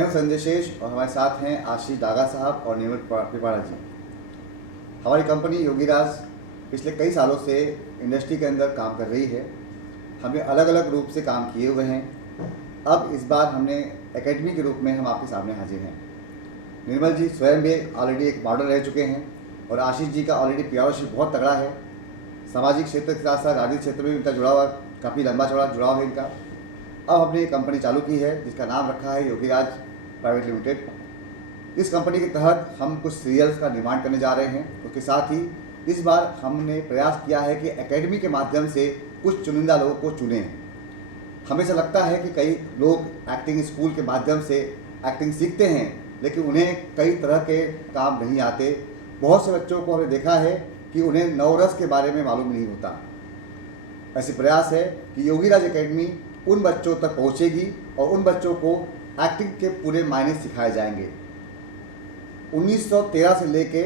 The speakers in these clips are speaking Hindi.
मैं हूं संजय शेष और हमारे साथ हैं आशीष दागा साहब और निर्मल पिपाड़ा जी। हमारी कंपनी योगीराज पिछले कई सालों से इंडस्ट्री के अंदर काम कर रही है। हमने अलग अलग रूप से काम किए हुए हैं। अब इस बार हमने एकेडमी के रूप में हम आपके सामने हाजिर हैं। निर्मल जी स्वयं भी ऑलरेडी एक मॉडल रह चुके हैं और आशीष जी का ऑलरेडी प्यारशिप बहुत तगड़ा है। सामाजिक क्षेत्र के साथ साथ राजनीतिक क्षेत्र में भी इनका जुड़ा हुआ काफ़ी लंबा चौड़ा जुड़ाव है इनका। अब हमने एक कंपनी चालू की है जिसका नाम रखा है योगीराज प्राइवेट लिमिटेड। इस कंपनी के तहत हम कुछ सीरियल्स का निर्माण करने जा रहे हैं। उसके साथ ही इस बार हमने प्रयास किया है कि एकेडमी के माध्यम से कुछ चुनिंदा लोगों को चुनें। हमें ऐसा लगता है कि कई लोग एक्टिंग स्कूल के माध्यम से एक्टिंग सीखते हैं लेकिन उन्हें कई तरह के काम नहीं आते। बहुत से बच्चों को हमने देखा है कि उन्हें नवरस के बारे में मालूम नहीं होता। ऐसे प्रयास है कि योगीराज एकेडमी उन बच्चों तक पहुंचेगी और उन बच्चों को एक्टिंग के पूरे मायने सिखाए जाएंगे। 1913 से लेके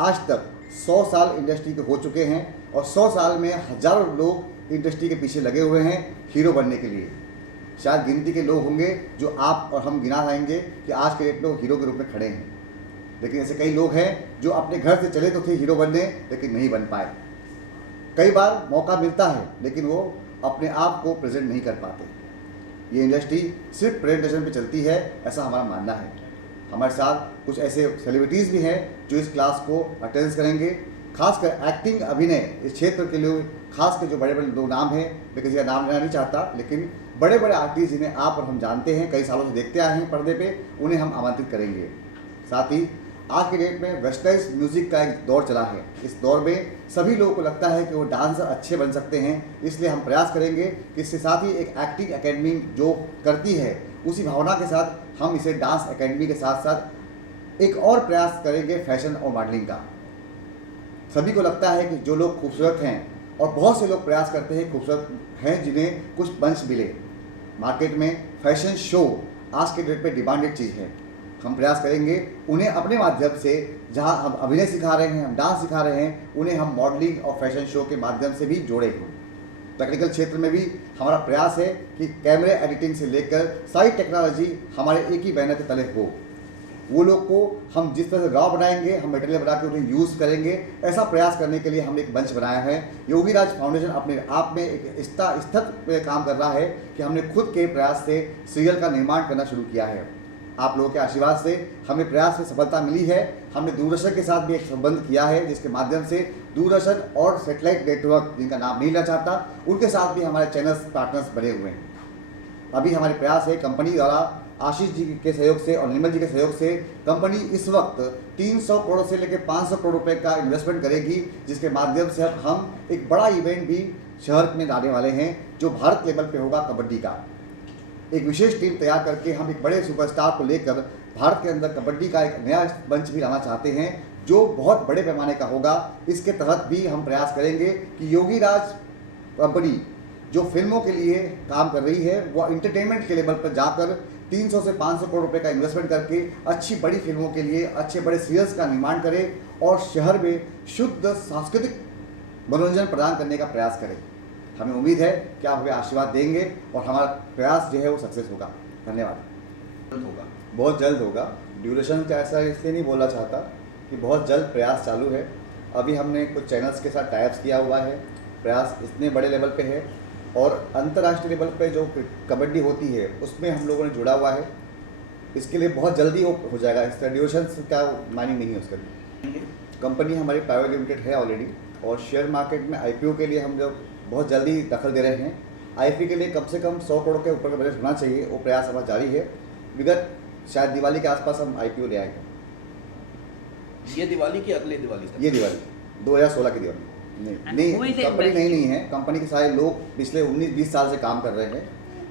आज तक 100 साल इंडस्ट्री के हो चुके हैं और 100 साल में हजारों लोग इंडस्ट्री के पीछे लगे हुए हैं हीरो बनने के लिए। शायद गिनती के लोग होंगे जो आप और हम गिना पाएंगे कि आज के डेट में वो हीरो के रूप में खड़े हैं। लेकिन ऐसे कई लोग हैं जो अपने घर से चले तो थे हीरो बनने लेकिन नहीं बन पाए। कई बार मौका मिलता है लेकिन वो अपने आप को प्रेजेंट नहीं कर पाते। ये इंडस्ट्री सिर्फ प्रेजेंटेशन पे चलती है, ऐसा हमारा मानना है। हमारे साथ कुछ ऐसे सेलिब्रिटीज़ भी हैं जो इस क्लास को अटेंड करेंगे। खासकर एक्टिंग अभिनय इस क्षेत्र के लिए खास के जो बड़े बड़े लोग नाम हैं, मैं किसी का नाम लेना नहीं चाहता, लेकिन बड़े बड़े आर्टिस्ट जिन्हें आप और हम जानते हैं, कई सालों से देखते आए हैं पर्दे पे, उन्हें हम आमंत्रित करेंगे। साथ ही आज के डेट में वेस्टर्न म्यूज़िक का एक दौर चला है। इस दौर में सभी लोगों को लगता है कि वो डांसर अच्छे बन सकते हैं, इसलिए हम प्रयास करेंगे कि इसके साथ ही एक एक्टिंग एकेडमी जो करती है उसी भावना के साथ हम इसे डांस एकेडमी के साथ साथ एक और प्रयास करेंगे फैशन और मॉडलिंग का। सभी को लगता है कि जो लोग खूबसूरत हैं और बहुत से लोग प्रयास करते हैं खूबसूरत हैं जिन्हें कुछ मंच मिले। मार्केट में फैशन शो आज के डेट पे डिमांडेड चीज़ है। हम प्रयास करेंगे उन्हें अपने माध्यम से, जहां हम अभिनय सिखा रहे हैं, हम डांस सिखा रहे हैं, उन्हें हम मॉडलिंग और फैशन शो के माध्यम से भी जोड़ें। टेक्निकल क्षेत्र में भी हमारा प्रयास है कि कैमरे एडिटिंग से लेकर सारी टेक्नोलॉजी हमारे एक ही बैनर के तले हो। वो लोग को हम जिस तरह से रॉ बनाएंगे, हम मटेरियल बना के उन्हें यूज़ करेंगे। ऐसा प्रयास करने के लिए हमने एक मंच बनाया है। योगीराज फाउंडेशन अपने आप में एक स्तर पे काम कर रहा है कि हमने खुद के प्रयास से सीरियल का निर्माण करना शुरू किया है। आप लोगों के आशीर्वाद से हमें प्रयास में सफलता मिली है। हमने दूरदर्शन के साथ भी एक संबंध किया है जिसके माध्यम से दूरदर्शन और सैटेलाइट नेटवर्क, जिनका नाम नहीं लेना चाहता, उनके साथ भी हमारे चैनल्स पार्टनर्स बने हुए हैं। अभी हमारे प्रयास है कंपनी द्वारा आशीष जी के सहयोग से और निर्मल जी के सहयोग से कंपनी इस वक्त 300 करोड़ से लेकर 500 करोड़ रुपए का इन्वेस्टमेंट करेगी, जिसके माध्यम से हम एक बड़ा इवेंट भी शहर में लाने वाले हैं जो भारत लेवल पे होगा कबड्डी का। एक विशेष टीम तैयार करके हम एक बड़े सुपरस्टार को लेकर भारत के अंदर कबड्डी का एक नया मंच भी लाना चाहते हैं जो बहुत बड़े पैमाने का होगा। इसके तहत भी हम प्रयास करेंगे कि योगीराज कंपनी जो फिल्मों के लिए काम कर रही है वो एंटरटेनमेंट के लेवल पर जाकर 300 से 500 करोड़ रुपए का इन्वेस्टमेंट करके अच्छी बड़ी फिल्मों के लिए अच्छे बड़े सीरियल्स का निर्माण करे और शहर में शुद्ध सांस्कृतिक मनोरंजन प्रदान करने का प्रयास करें। हमें उम्मीद है कि आप हमें आशीर्वाद देंगे और हमारा प्रयास जो है वो सक्सेस होगा। धन्यवाद। बहुत जल्द होगा। ड्यूरेशन का ऐसा इसलिए नहीं बोलना चाहता कि बहुत जल्द प्रयास चालू है। अभी हमने कुछ चैनल्स के साथ टाइप्स किया हुआ है। प्रयास इतने बड़े लेवल पे है और अंतर्राष्ट्रीय लेवल पे जो कबड्डी होती है उसमें हम लोगों ने जुड़ा हुआ है। इसके लिए बहुत जल्दी हो जाएगा। इसका ड्यूरेशन का मायने नहीं है उसका लिए। कंपनी हमारी प्राइवेट लिमिटेड है ऑलरेडी और शेयर मार्केट में IPO के लिए हम लोग बहुत जल्दी दखल दे रहे हैं। IPO के लिए कम से कम 100 करोड़ के ऊपर का बजट होना चाहिए। वो प्रयास हमारा जारी है। विगत शायद दिवाली के आसपास हम IPO ले आएंगे। ये दिवाली की अगले दिवाली तक? ये दिवाली 2016 की दिवाली नहीं कंपनी नहीं है। कंपनी के सारे लोग पिछले 19-20 साल से काम कर रहे हैं।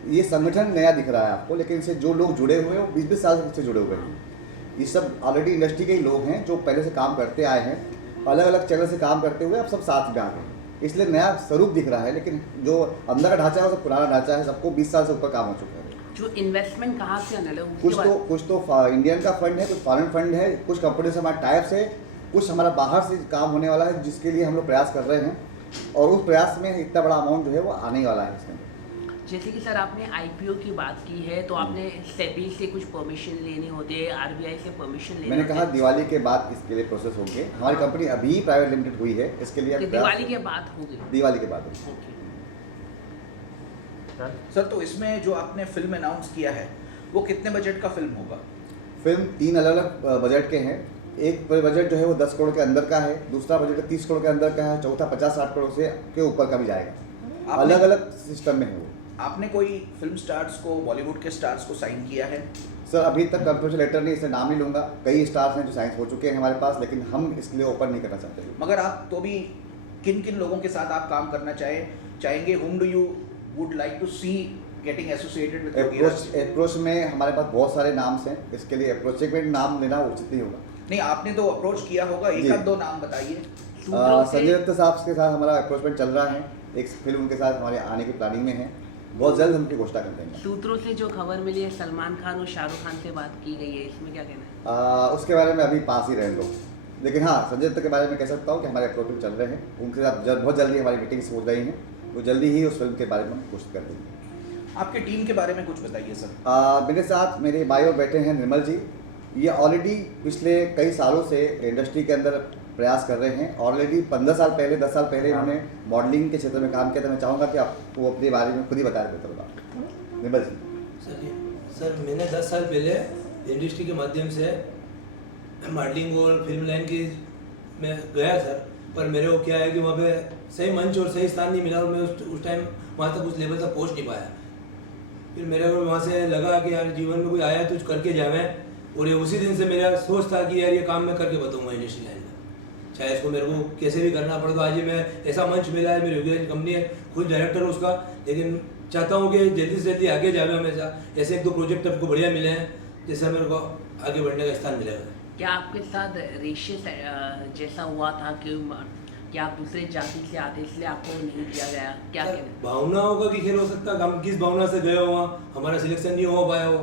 ये संगठन नया दिख रहा है आपको, लेकिन इससे जो लोग जुड़े हुए हैं वो 20-20 साल से जुड़े हुए हैं। ये सब ऑलरेडी इंडस्ट्री के ही लोग हैं जो पहले से काम करते आए हैं। अलग अलग चैनल से काम करते हुए अब सब साथ में आ गए, इसलिए नया स्वरूप दिख रहा है। लेकिन जो अंदर का ढांचा है वो सब पुराना ढांचा है। सबको 20 साल से ऊपर काम हो चुका है। जो इन्वेस्टमेंट कहाँ से आने लगा? कुछ तो इंडियन का फंड है, कुछ फॉरेन फंड है, कुछ कंपनी से हमारे टाइप्स है, कुछ हमारा बाहर से काम होने वाला है जिसके लिए हम लोग प्रयास कर रहे हैं और उस प्रयास में इतना बड़ा अमाउंट जो है वो आने वाला है इसमें। जैसे कि सर आपने आईपीओ की बात की है तो आपने सेबी से कुछ परमिशन लेनी होती है, आरबीआई से परमिशन लेनी मैंने होती कहा है। दिवाली के बाद इसके लिए प्रोसेस होंगे। हमारी कंपनी अभी प्राइवेट लिमिटेड हुई है, इसके लिए कि दिवाली के बाद होगी। दिवाली के बाद होगी। ओके। सर तो इसमें जो आपने फिल्म अनाउंस किया है वो कितने बजट का फिल्म होगा? फिल्म 3 अलग अलग बजट के हैं। एक बजट जो है वो 10 करोड़ के अंदर का है, दूसरा बजट 30 करोड़ के अंदर का है, चौथा 50-60 करोड़ से के ऊपर का भी जाएगा। आपने- अलग अलग सिस्टम में है वो। आपने कोई फिल्म स्टार्स को, बॉलीवुड के स्टार्स को साइन किया है? सर अभी तक कंफर्मेशन लेटर नहीं, इससे नाम नहीं लूँगा। कई स्टार्स हैं जो साइंस हो चुके हैं हमारे पास, लेकिन हम इसके लिए ओपन नहीं करना चाहते। मगर आप तो भी किन किन लोगों के साथ आप काम करना चाहेंगे? Whom do you would like to see getting associated with approach में हमारे पास बहुत सारे नाम्स हैं, इसके लिए अप्रोच में नाम लेना उचित नहीं होगा। नहीं, आपने तो अप्रोच किया होगा, एक जी। आध दो नाम बताइए। सूत्रों से- संजय दत्त साहब के साथ हमारा अप्रोचमेंट चल रहा है, एक फिल्म उनके साथ हमारे आने की प्लानिंग में है, बहुत जल्द उनकी घोषणा कर देंगे। सूत्रों से जो खबर मिली है सलमान खान और शाहरुख खान से बात की गई है, इसमें क्या कहना है? उसके बारे में अभी पास ही रह लो, लेकिन हाँ संजय दत्त के बारे में कह सकता हूँ कि हमारे अप्रोचमेंट चल रहे हैं, उनके साथ बहुत जल्दी हमारी मीटिंग्स हो रही हैं, वो जल्दी ही उस फिल्म के बारे में घोषित कर देंगे। आपकी टीम के बारे में कुछ बताइए सर। मेरे साथ मेरे भाई और बैठे हैं निर्मल जी। ये ऑलरेडी पिछले कई सालों से इंडस्ट्री के अंदर प्रयास कर रहे हैं। ऑलरेडी 15 साल पहले 10 साल पहले इन्होंने मॉडलिंग के क्षेत्र में काम किया था। मैं चाहूँगा कि आपको अपने बारे में खुद ही बता देते होगा निर्मल जी। सर मैंने 10 साल पहले इंडस्ट्री के माध्यम से मॉडलिंग और फिल्म लाइन की मैं गया सर, पर मेरे को क्या है कि वहाँ पे सही मंच और सही स्थान नहीं मिला और मैं उस टाइम वहाँ तक उस लेवल तक पहुँच नहीं पाया। फिर मेरे को वहाँ से लगा कि यार जीवन में कोई आया तो कुछ करके जावे, और ये उसी दिन से मेरा सोच था कि यार ये काम मैं करके बताऊँगा इंडस्ट्री लाइन में, चाहे इसको मेरे को कैसे भी करना पड़े। तो आज ये मैं ऐसा मंच मिला है, मेरी रेगुलर कंपनी है, खुद डायरेक्टर हूँ उसका, लेकिन चाहता हूँ कि जल्दी से जल्दी आगे जावे। हमेशा ऐसे एक दो प्रोजेक्ट आपको बढ़िया मिले हैं जिससे मेरे को आगे बढ़ने का स्थान मिलेगा। क्या आपके साथ रेशियस जैसा हुआ था कि आप दूसरे जाति से आते इसलिए आपको नहीं दिया गया, क्या कहना है? भावनाओं का कि खेल हो सकता है, हम किस भावना से गए हो वहाँ, हमारा सिलेक्शन नहीं हो पाया हो,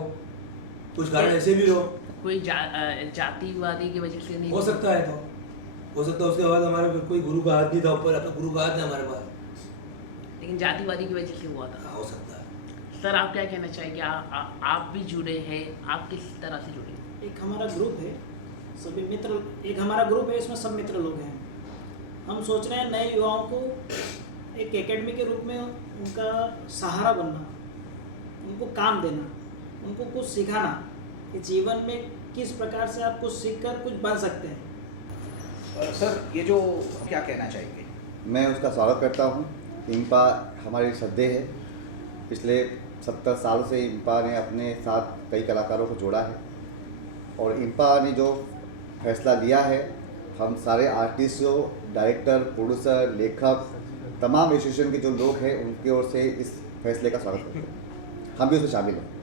कुछ कारण ऐसे भी हो कोई जातिवादी की वजह से नहीं हो सकता है। तो हो सकता है उसके बाद हमारे फिर कोई गुरु का हाथ नहीं था ऊपर, अपना गुरु का हाथ है हमारे पास, लेकिन जातिवादी की वजह से हुआ था। हो सकता है। सर आप क्या कहना चाहेंगे? आप भी जुड़े हैं, आप किस तरह से जुड़े? एक हमारा ग्रुप है, सभी मित्र, एक हमारा ग्रुप है, इसमें सब मित्र लोग हैं। हम सोच रहे हैं नए युवाओं को एक एकेडमी के रूप में उनका सहारा बनना, उनको काम देना, उनको कुछ सिखाना कि जीवन में किस प्रकार से आप कुछ सीखकर कुछ बन सकते हैं। सर ये जो क्या कहना चाहेंगे? मैं उसका स्वागत करता हूँ। इम्पा हमारी श्रद्धेय है। पिछले 70 साल से इम्पा ने अपने साथ कई कलाकारों को जोड़ा है, और इम्पा ने जो फैसला लिया है, हम सारे आर्टिस्टों, डायरेक्टर, प्रोड्यूसर, लेखक, तमाम एसोसिएशन के जो लोग हैं उनकी ओर से इस फैसले का स्वागत करते हैं। हम भी उसमें शामिल हैं।